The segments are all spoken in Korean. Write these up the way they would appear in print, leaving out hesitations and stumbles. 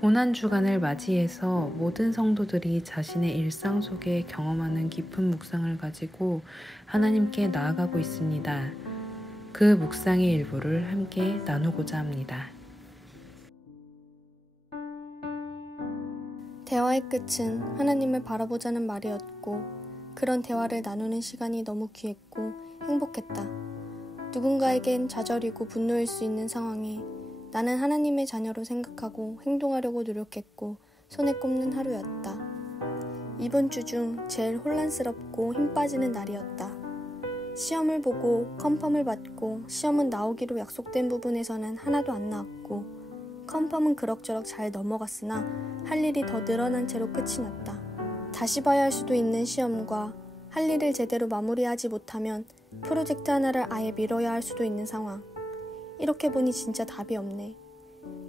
고난주간을 맞이해서 모든 성도들이 자신의 일상 속에 경험하는 깊은 묵상을 가지고 하나님께 나아가고 있습니다. 그 묵상의 일부를 함께 나누고자 합니다. 대화의 끝은 하나님을 바라보자는 말이었고, 그런 대화를 나누는 시간이 너무 귀했고 행복했다. 누군가에겐 좌절이고 분노일 수 있는 상황에 나는 하나님의 자녀로 생각하고 행동하려고 노력했고 손에 꼽는 하루였다. 이번 주 중 제일 혼란스럽고 힘 빠지는 날이었다. 시험을 보고 컨펌을 받고 시험은 나오기로 약속된 부분에서는 하나도 안 나왔고, 컨펌은 그럭저럭 잘 넘어갔으나 할 일이 더 늘어난 채로 끝이 났다. 다시 봐야 할 수도 있는 시험과 할 일을 제대로 마무리하지 못하면 프로젝트 하나를 아예 미뤄야 할 수도 있는 상황. 이렇게 보니 진짜 답이 없네.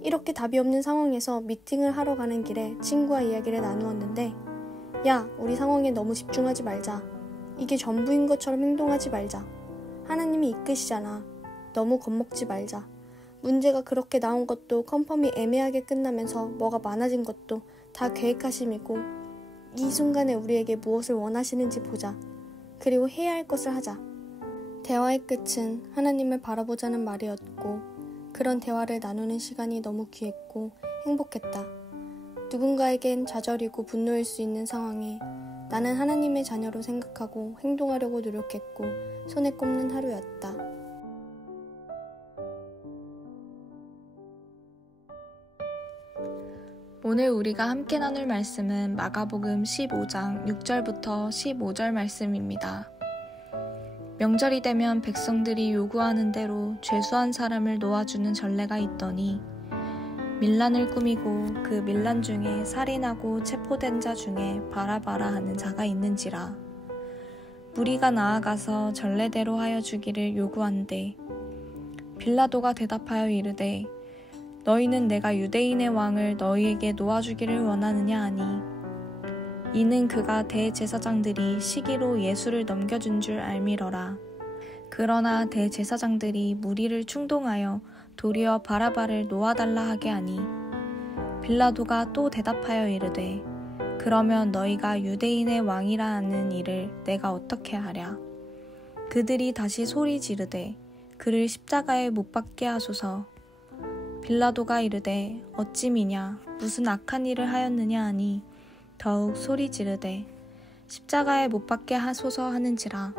이렇게 답이 없는 상황에서 미팅을 하러 가는 길에 친구와 이야기를 나누었는데, 야, 우리 상황에 너무 집중하지 말자. 이게 전부인 것처럼 행동하지 말자. 하나님이 이끄시잖아. 너무 겁먹지 말자. 문제가 그렇게 나온 것도 컨펌이 애매하게 끝나면서 뭐가 많아진 것도 다 계획하심이고, 이 순간에 우리에게 무엇을 원하시는지 보자. 그리고 해야 할 것을 하자. 대화의 끝은 하나님을 바라보자는 말이었고, 그런 대화를 나누는 시간이 너무 귀했고 행복했다. 누군가에겐 좌절이고 분노일 수 있는 상황에 나는 하나님의 자녀로 생각하고 행동하려고 노력했고 손에 꼽는 하루였다. 오늘 우리가 함께 나눌 말씀은 마가복음 15장 6절부터 15절 말씀입니다. 명절이 되면 백성들이 요구하는 대로 죄수한 사람을 놓아주는 전례가 있더니, 밀란을 꾸미고 그 밀란 중에 살인하고 체포된 자 중에 바라바라 하는 자가 있는지라. 무리가 나아가서 전례대로 하여 주기를 요구한대. 빌라도가 대답하여 이르되, 너희는 내가 유대인의 왕을 너희에게 놓아주기를 원하느냐 하니, 이는 그가 대제사장들이 시기로 예수를 넘겨준 줄 알미러라. 그러나 대제사장들이 무리를 충동하여 도리어 바라바를 놓아달라 하게 하니, 빌라도가 또 대답하여 이르되, 그러면 너희가 유대인의 왕이라 하는 이를 내가 어떻게 하랴. 그들이 다시 소리 지르되, 그를 십자가에 못 박게 하소서. 빌라도가 이르되, 어찌 미냐, 무슨 악한 일을 하였느냐 하니, 더욱 소리 지르되 십자가에 못 박게 하소서 하는지라.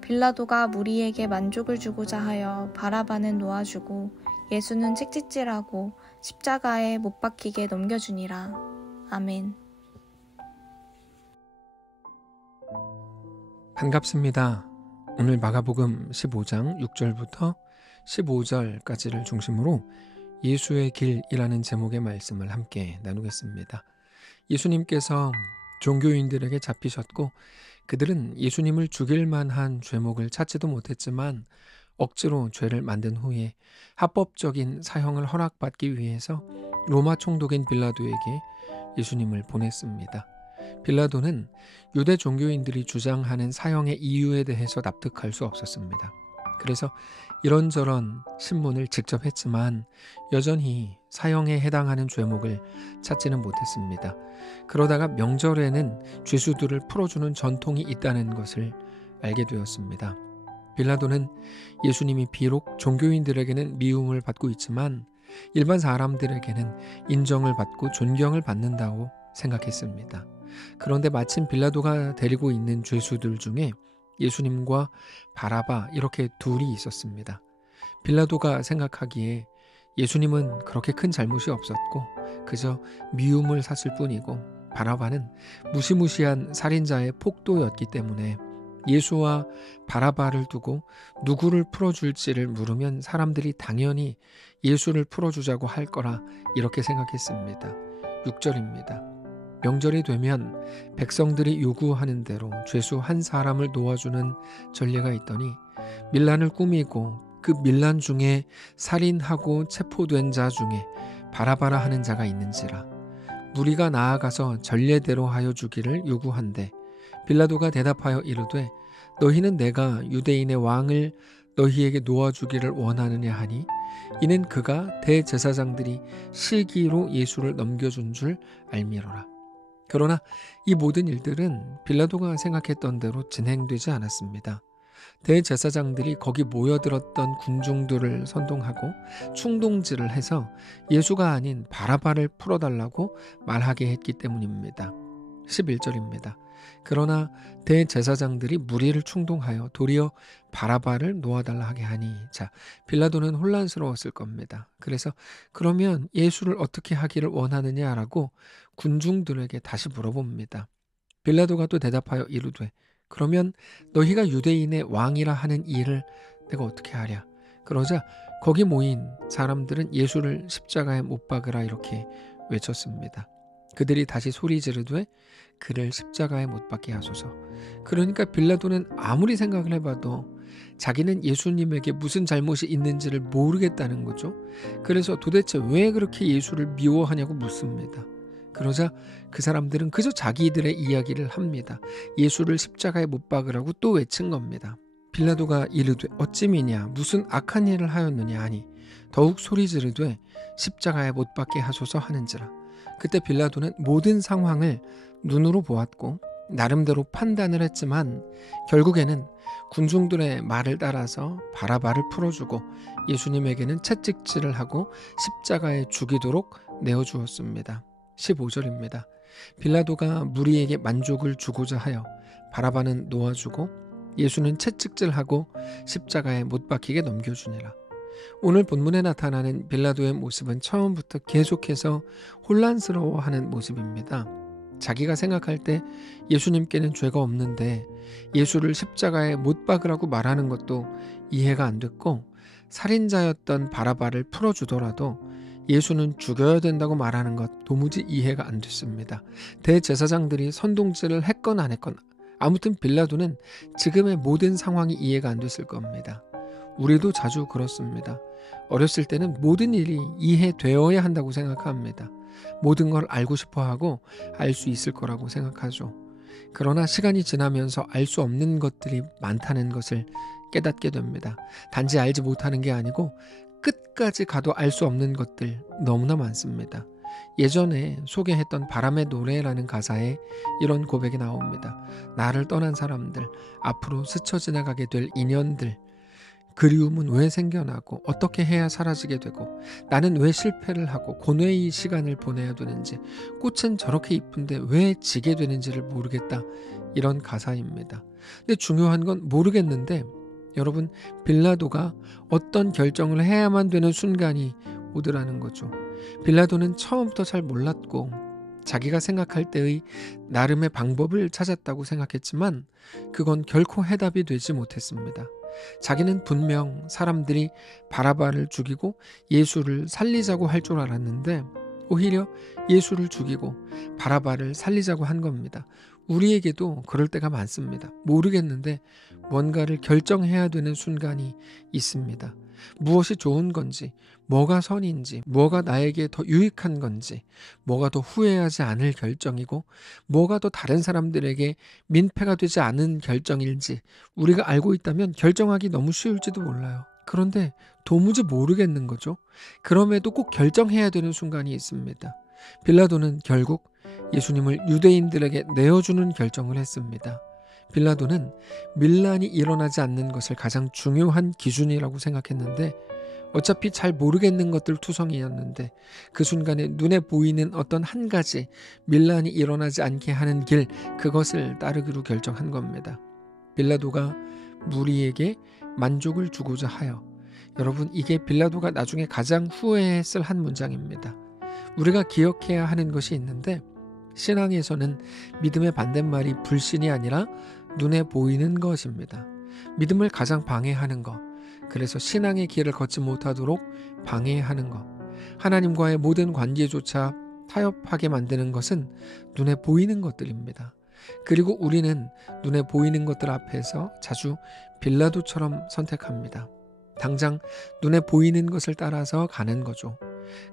빌라도가 무리에게 만족을 주고자 하여 바라바는 놓아주고 예수는 찍찍질하고 십자가에 못 박히게 넘겨주니라. 아멘. 반갑습니다. 오늘 마가복음 15장 6절부터 15절까지를 중심으로 예수의 길이라는 제목의 말씀을 함께 나누겠습니다. 예수님께서 종교인들에게 잡히셨고, 그들은 예수님을 죽일 만한 죄목을 찾지도 못했지만 억지로 죄를 만든 후에 합법적인 사형을 허락받기 위해서 로마 총독인 빌라도에게 예수님을 보냈습니다. 빌라도는 유대 종교인들이 주장하는 사형의 이유에 대해서 납득할 수 없었습니다. 그래서 이런저런 신문을 직접 했지만 여전히 사형에 해당하는 죄목을 찾지는 못했습니다. 그러다가 명절에는 죄수들을 풀어주는 전통이 있다는 것을 알게 되었습니다. 빌라도는 예수님이 비록 종교인들에게는 미움을 받고 있지만 일반 사람들에게는 인정을 받고 존경을 받는다고 생각했습니다. 그런데 마침 빌라도가 데리고 있는 죄수들 중에 예수님과 바라바, 이렇게 둘이 있었습니다. 빌라도가 생각하기에 예수님은 그렇게 큰 잘못이 없었고 그저 미움을 샀을 뿐이고, 바라바는 무시무시한 살인자의 폭도였기 때문에 예수와 바라바를 두고 누구를 풀어줄지를 물으면 사람들이 당연히 예수를 풀어주자고 할 거라 이렇게 생각했습니다. 6절입니다. 명절이 되면 백성들이 요구하는 대로 죄수 한 사람을 놓아주는 전례가 있더니, 밀란을 꾸미고 그 밀란 중에 살인하고 체포된 자 중에 바라바라 하는 자가 있는지라. 무리가 나아가서 전례대로 하여 주기를 요구한대. 빌라도가 대답하여 이르되, 너희는 내가 유대인의 왕을 너희에게 놓아주기를 원하느냐 하니 이는 그가 대제사장들이 시기로 예수를 넘겨준 줄 알미로라. 그러나 이 모든 일들은 빌라도가 생각했던 대로 진행되지 않았습니다. 대제사장들이 거기 모여들었던 군중들을 선동하고 충동질을 해서 예수가 아닌 바라바를 풀어달라고 말하게 했기 때문입니다. 11절입니다. 그러나 대제사장들이 무리를 충동하여 도리어 바라바를 놓아달라 하게 하니, 빌라도는 혼란스러웠을 겁니다. 그래서 그러면 예수를 어떻게 하기를 원하느냐라고 군중들에게 다시 물어봅니다. 빌라도가 또 대답하여 이르되 그러면 너희가 유대인의 왕이라 하는 이 일을 내가 어떻게 하랴. 그러자 거기 모인 사람들은 예수를 십자가에 못 박으라 이렇게 외쳤습니다. 그들이 다시 소리 지르되 그를 십자가에 못 박게 하소서. 그러니까 빌라도는 아무리 생각을 해봐도 자기는 예수님에게 무슨 잘못이 있는지를 모르겠다는 거죠. 그래서 도대체 왜 그렇게 예수를 미워하냐고 묻습니다. 그러자 그 사람들은 그저 자기들의 이야기를 합니다. 예수를 십자가에 못 박으라고 또 외친 겁니다. 빌라도가 이르되 어찌미냐 무슨 악한 일을 하였느냐 하니 더욱 소리 지르되 십자가에 못 박게 하소서 하는지라. 그때 빌라도는 모든 상황을 눈으로 보았고 나름대로 판단을 했지만 결국에는 군중들의 말을 따라서 바라바를 풀어주고 예수님에게는 채찍질을 하고 십자가에 죽이도록 내어주었습니다. 15절입니다. 빌라도가 무리에게 만족을 주고자 하여 바라바는 놓아주고 예수는 채찍질하고 십자가에 못 박히게 넘겨주니라. 오늘 본문에 나타나는 빌라도의 모습은 처음부터 계속해서 혼란스러워하는 모습입니다. 자기가 생각할 때 예수님께는 죄가 없는데 예수를 십자가에 못 박으라고 말하는 것도 이해가 안 됐고, 살인자였던 바라바를 풀어주더라도 예수는 죽여야 된다고 말하는 것 도무지 이해가 안 됐습니다. 대제사장들이 선동질을 했건 안 했건 아무튼 빌라도는 지금의 모든 상황이 이해가 안 됐을 겁니다. 우리도 자주 그렇습니다. 어렸을 때는 모든 일이 이해되어야 한다고 생각합니다. 모든 걸 알고 싶어하고 알 수 있을 거라고 생각하죠. 그러나 시간이 지나면서 알 수 없는 것들이 많다는 것을 깨닫게 됩니다. 단지 알지 못하는 게 아니고 끝까지 가도 알 수 없는 것들 너무나 많습니다. 예전에 소개했던 바람의 노래라는 가사에 이런 고백이 나옵니다. 나를 떠난 사람들, 앞으로 스쳐 지나가게 될 인연들, 그리움은 왜 생겨나고 어떻게 해야 사라지게 되고 나는 왜 실패를 하고 고뇌의 시간을 보내야 되는지, 꽃은 저렇게 이쁜데 왜 지게 되는지를 모르겠다, 이런 가사입니다. 근데 중요한 건 모르겠는데 여러분, 빌라도가 어떤 결정을 해야만 되는 순간이 오더라는 거죠. 빌라도는 처음부터 잘 몰랐고 자기가 생각할 때의 나름의 방법을 찾았다고 생각했지만 그건 결코 해답이 되지 못했습니다. 자기는 분명 사람들이 바라바를 죽이고 예수를 살리자고 할 줄 알았는데 오히려 예수를 죽이고 바라바를 살리자고 한 겁니다. 우리에게도 그럴 때가 많습니다. 모르겠는데 뭔가를 결정해야 되는 순간이 있습니다. 무엇이 좋은 건지, 뭐가 선인지, 뭐가 나에게 더 유익한 건지, 뭐가 더 후회하지 않을 결정이고 뭐가 더 다른 사람들에게 민폐가 되지 않은 결정일지 우리가 알고 있다면 결정하기 너무 쉬울지도 몰라요. 그런데 도무지 모르겠는 거죠. 그럼에도 꼭 결정해야 되는 순간이 있습니다. 빌라도는 결국 예수님을 유대인들에게 내어주는 결정을 했습니다. 빌라도는 밀란이 일어나지 않는 것을 가장 중요한 기준이라고 생각했는데 어차피 잘 모르겠는 것들 투성이었는데 그 순간에 눈에 보이는 어떤 한 가지 밀란이 일어나지 않게 하는 길, 그것을 따르기로 결정한 겁니다. 빌라도가 무리에게 만족을 주고자 하여, 여러분, 이게 빌라도가 나중에 가장 후회했을 한 문장입니다. 우리가 기억해야 하는 것이 있는데 신앙에서는 믿음의 반대말이 불신이 아니라 눈에 보이는 것입니다. 믿음을 가장 방해하는 것, 그래서 신앙의 길을 걷지 못하도록 방해하는 것, 하나님과의 모든 관계조차 타협하게 만드는 것은 눈에 보이는 것들입니다. 그리고 우리는 눈에 보이는 것들 앞에서 자주 빌라도처럼 선택합니다. 당장 눈에 보이는 것을 따라서 가는 거죠.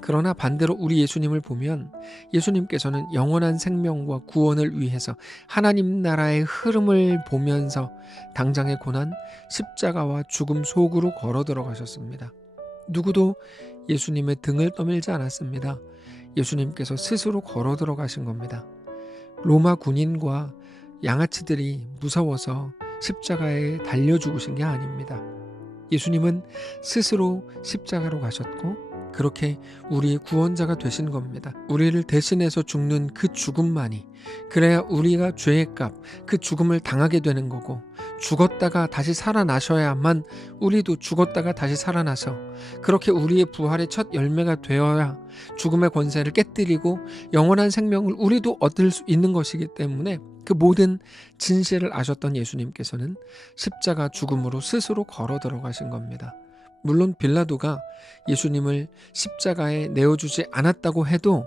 그러나 반대로 우리 예수님을 보면 예수님께서는 영원한 생명과 구원을 위해서 하나님 나라의 흐름을 보면서 당장의 고난, 십자가와 죽음 속으로 걸어 들어가셨습니다. 누구도 예수님의 등을 떠밀지 않았습니다. 예수님께서 스스로 걸어 들어가신 겁니다. 로마 군인과 양아치들이 무서워서 십자가에 달려 죽으신 게 아닙니다. 예수님은 스스로 십자가로 가셨고 그렇게 우리의 구원자가 되신 겁니다. 우리를 대신해서 죽는 그 죽음만이, 그래야 우리가 죄의 값, 그 죽음을 당하게 되는 거고, 죽었다가 다시 살아나셔야만 우리도 죽었다가 다시 살아나서 그렇게 우리의 부활의 첫 열매가 되어야 죽음의 권세를 깨뜨리고 영원한 생명을 우리도 얻을 수 있는 것이기 때문에 그 모든 진실을 아셨던 예수님께서는 십자가 죽음으로 스스로 걸어 들어가신 겁니다. 물론 빌라도가 예수님을 십자가에 내어주지 않았다고 해도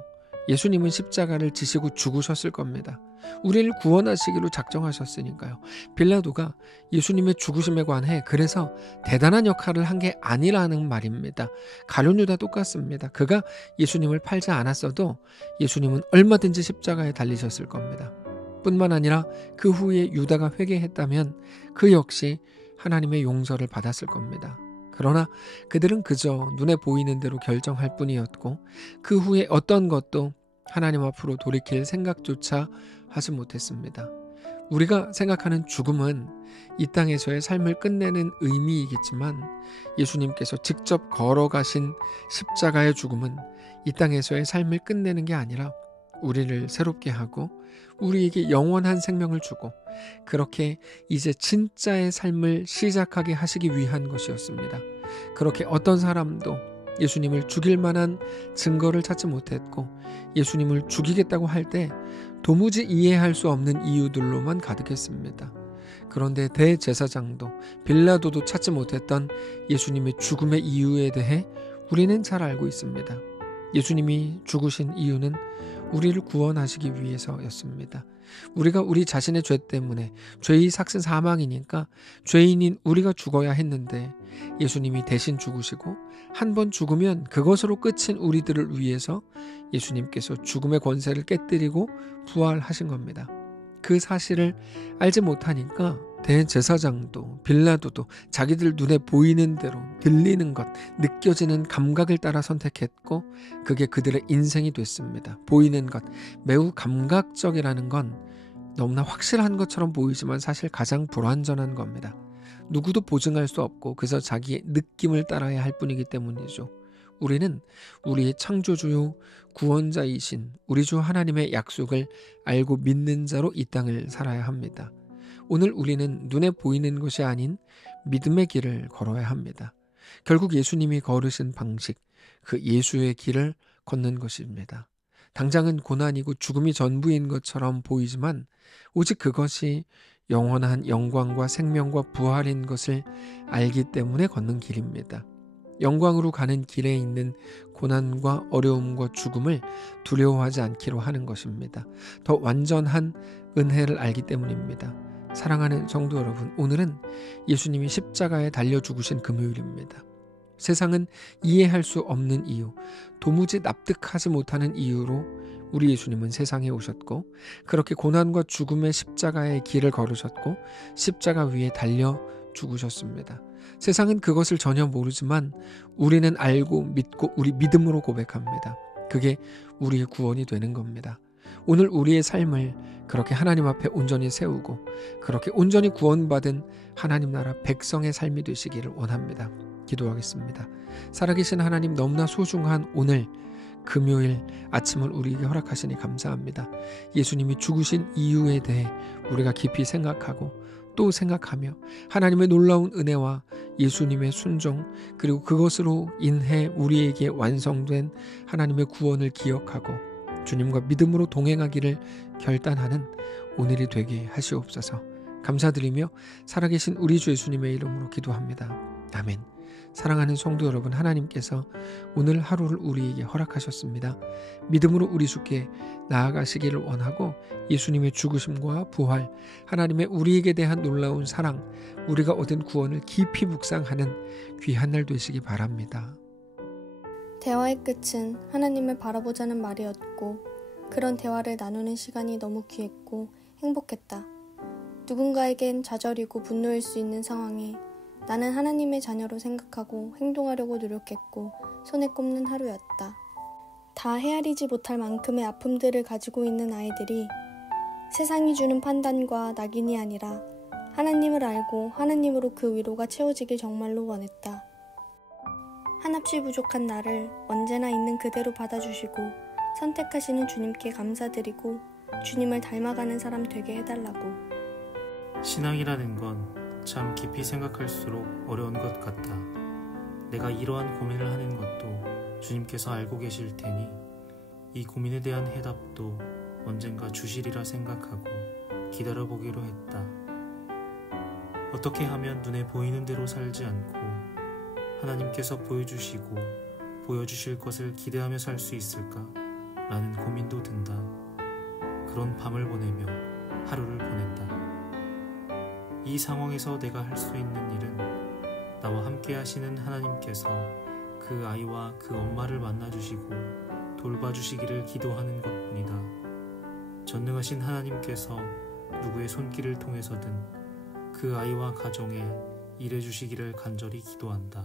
예수님은 십자가를 지시고 죽으셨을 겁니다. 우리를 구원하시기로 작정하셨으니까요. 빌라도가 예수님의 죽으심에 관해 그래서 대단한 역할을 한 게 아니라는 말입니다. 가룟 유다 똑같습니다. 그가 예수님을 팔지 않았어도 예수님은 얼마든지 십자가에 달리셨을 겁니다. 뿐만 아니라 그 후에 유다가 회개했다면 그 역시 하나님의 용서를 받았을 겁니다. 그러나 그들은 그저 눈에 보이는 대로 결정할 뿐이었고 그 후에 어떤 것도 하나님 앞으로 돌이킬 생각조차 하지 못했습니다. 우리가 생각하는 죽음은 이 땅에서의 삶을 끝내는 의미이겠지만 예수님께서 직접 걸어가신 십자가의 죽음은 이 땅에서의 삶을 끝내는 게 아니라 우리를 새롭게 하고 우리에게 영원한 생명을 주고 그렇게 이제 진짜의 삶을 시작하게 하시기 위한 것이었습니다. 그렇게 어떤 사람도 예수님을 죽일 만한 증거를 찾지 못했고 예수님을 죽이겠다고 할 때 도무지 이해할 수 없는 이유들로만 가득했습니다. 그런데 대제사장도 빌라도도 찾지 못했던 예수님의 죽음의 이유에 대해 우리는 잘 알고 있습니다. 예수님이 죽으신 이유는 우리를 구원하시기 위해서였습니다. 우리가 우리 자신의 죄 때문에 죄의 삭은 사망이니까 죄인인 우리가 죽어야 했는데 예수님이 대신 죽으시고 한 번 죽으면 그것으로 끝인 우리들을 위해서 예수님께서 죽음의 권세를 깨뜨리고 부활하신 겁니다. 그 사실을 알지 못하니까 대제사장도 빌라도도 자기들 눈에 보이는 대로 들리는 것, 느껴지는 감각을 따라 선택했고 그게 그들의 인생이 됐습니다. 보이는 것, 매우 감각적이라는 건 너무나 확실한 것처럼 보이지만 사실 가장 불완전한 겁니다. 누구도 보증할 수 없고 그래서 자기의 느낌을 따라야 할 뿐이기 때문이죠. 우리는 우리의 창조주요 구원자이신 우리 주 하나님의 약속을 알고 믿는 자로 이 땅을 살아야 합니다. 오늘 우리는 눈에 보이는 것이 아닌 믿음의 길을 걸어야 합니다. 결국 예수님이 걸으신 방식, 그 예수의 길을 걷는 것입니다. 당장은 고난이고 죽음이 전부인 것처럼 보이지만 오직 그것이 영원한 영광과 생명과 부활인 것을 알기 때문에 걷는 길입니다. 영광으로 가는 길에 있는 고난과 어려움과 죽음을 두려워하지 않기로 하는 것입니다. 더 완전한 은혜를 알기 때문입니다. 사랑하는 성도 여러분, 오늘은 예수님이 십자가에 달려 죽으신 금요일입니다. 세상은 이해할 수 없는 이유, 도무지 납득하지 못하는 이유로 우리 예수님은 세상에 오셨고 그렇게 고난과 죽음의 십자가의 길을 걸으셨고 십자가 위에 달려 죽으셨습니다. 세상은 그것을 전혀 모르지만 우리는 알고 믿고 우리 믿음으로 고백합니다. 그게 우리의 구원이 되는 겁니다. 오늘 우리의 삶을 그렇게 하나님 앞에 온전히 세우고 그렇게 온전히 구원받은 하나님 나라 백성의 삶이 되시기를 원합니다. 기도하겠습니다. 살아계신 하나님, 너무나 소중한 오늘 금요일 아침을 우리에게 허락하시니 감사합니다. 예수님이 죽으신 이유에 대해 우리가 깊이 생각하고 또 생각하며 하나님의 놀라운 은혜와 예수님의 순종 그리고 그것으로 인해 우리에게 완성된 하나님의 구원을 기억하고 주님과 믿음으로 동행하기를 결단하는 오늘이 되게 하시옵소서. 감사드리며 살아계신 우리 주 예수님의 이름으로 기도합니다. 아멘. 사랑하는 성도 여러분, 하나님께서 오늘 하루를 우리에게 허락하셨습니다. 믿음으로 우리 주께 나아가시기를 원하고 예수님의 죽으심과 부활, 하나님의 우리에게 대한 놀라운 사랑, 우리가 얻은 구원을 깊이 묵상하는 귀한 날 되시기 바랍니다. 대화의 끝은 하나님을 바라보자는 말이었고, 그런 대화를 나누는 시간이 너무 귀했고 행복했다. 누군가에겐 좌절이고 분노일 수 있는 상황에 나는 하나님의 자녀로 생각하고 행동하려고 노력했고 손에 꼽는 하루였다. 다 헤아리지 못할 만큼의 아픔들을 가지고 있는 아이들이 세상이 주는 판단과 낙인이 아니라 하나님을 알고 하나님으로 그 위로가 채워지길 정말로 원했다. 한없이 부족한 나를 언제나 있는 그대로 받아주시고 선택하시는 주님께 감사드리고 주님을 닮아가는 사람 되게 해달라고. 신앙이라는 건 참 깊이 생각할수록 어려운 것 같다. 내가 이러한 고민을 하는 것도 주님께서 알고 계실 테니 이 고민에 대한 해답도 언젠가 주시리라 생각하고 기다려보기로 했다. 어떻게 하면 눈에 보이는 대로 살지 않고 하나님께서 보여주시고 보여주실 것을 기대하며 살 수 있을까? 라는 고민도 든다. 그런 밤을 보내며 하루를 보낸다. 이 상황에서 내가 할 수 있는 일은 나와 함께 하시는 하나님께서 그 아이와 그 엄마를 만나주시고 돌봐주시기를 기도하는 것뿐이다. 전능하신 하나님께서 누구의 손길을 통해서든 그 아이와 가정에 일해주시기를 간절히 기도한다.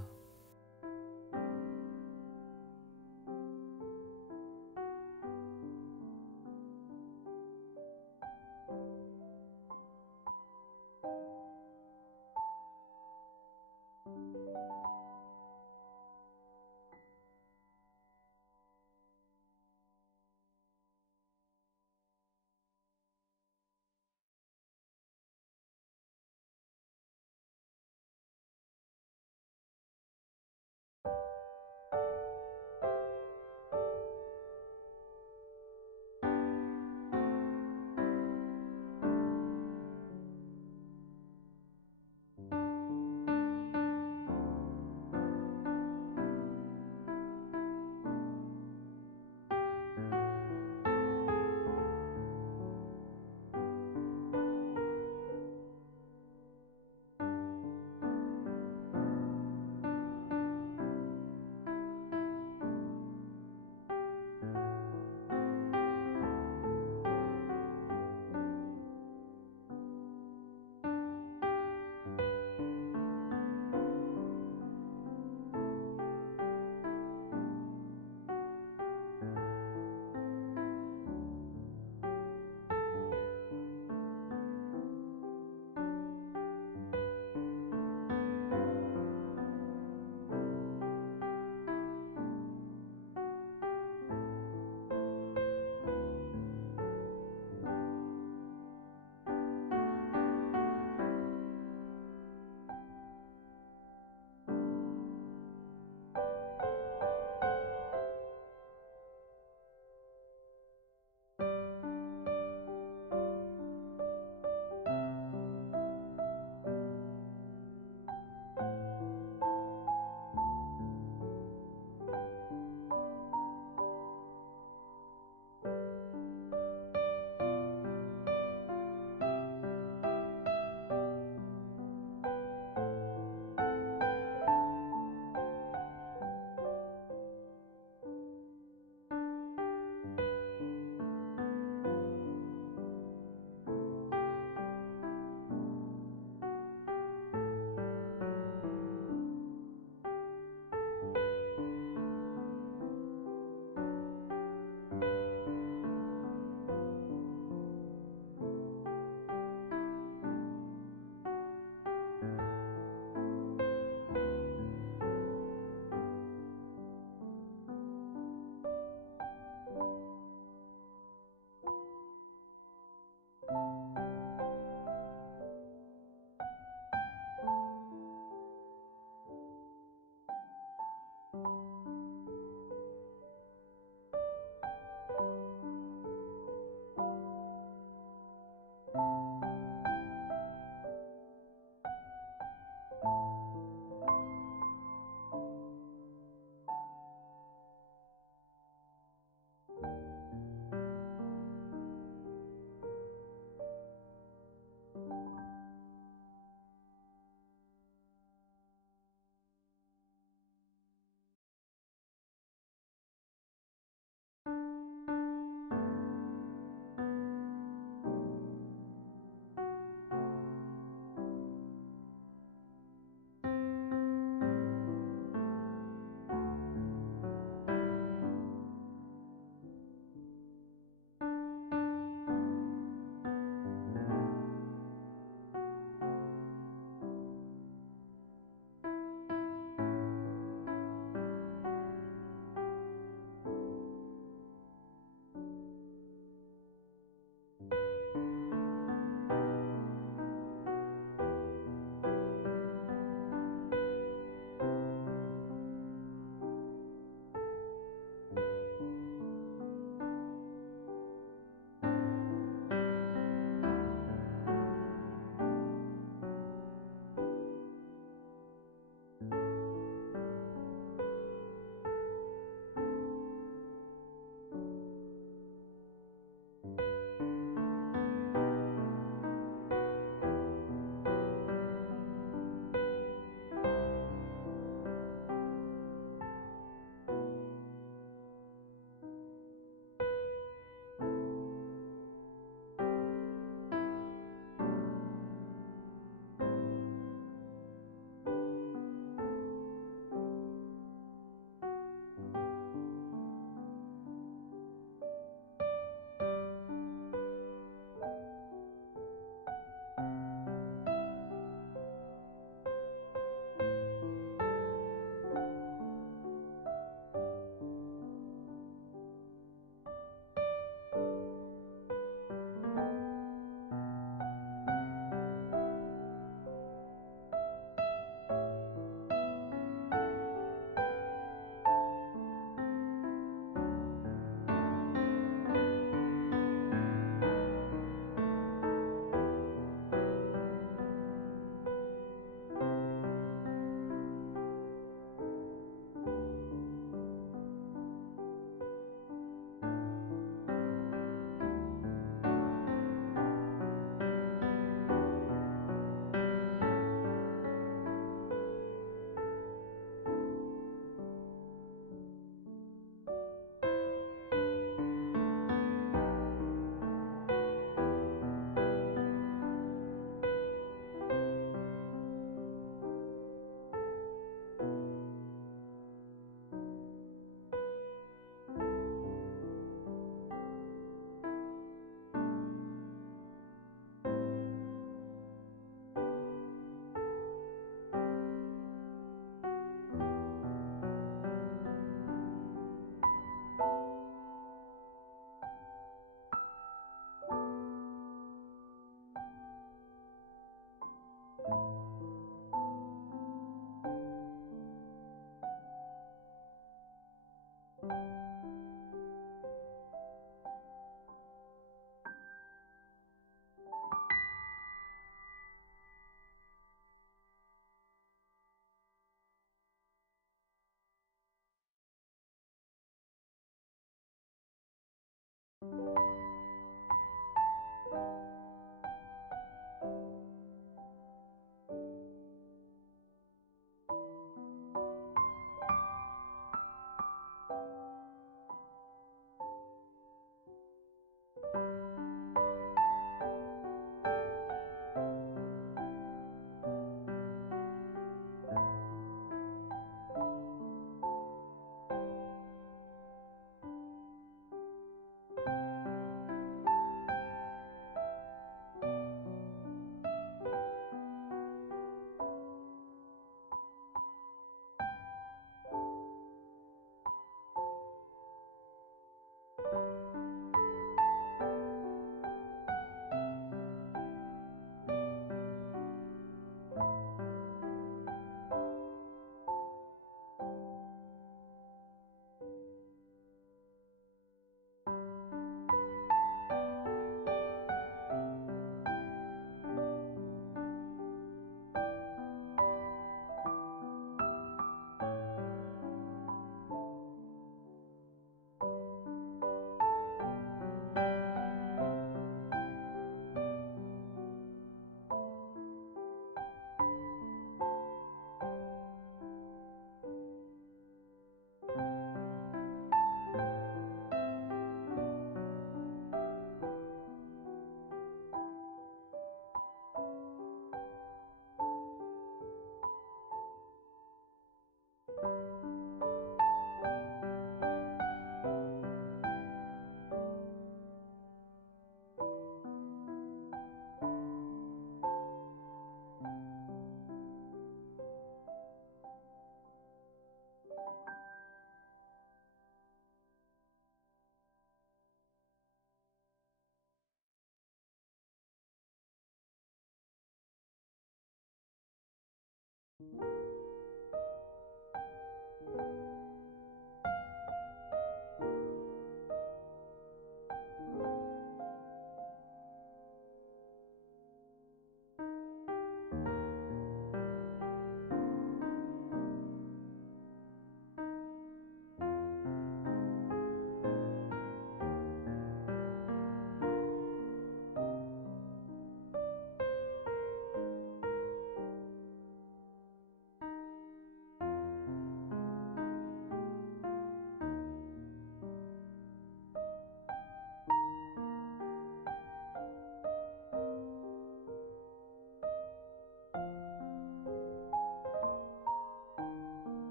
you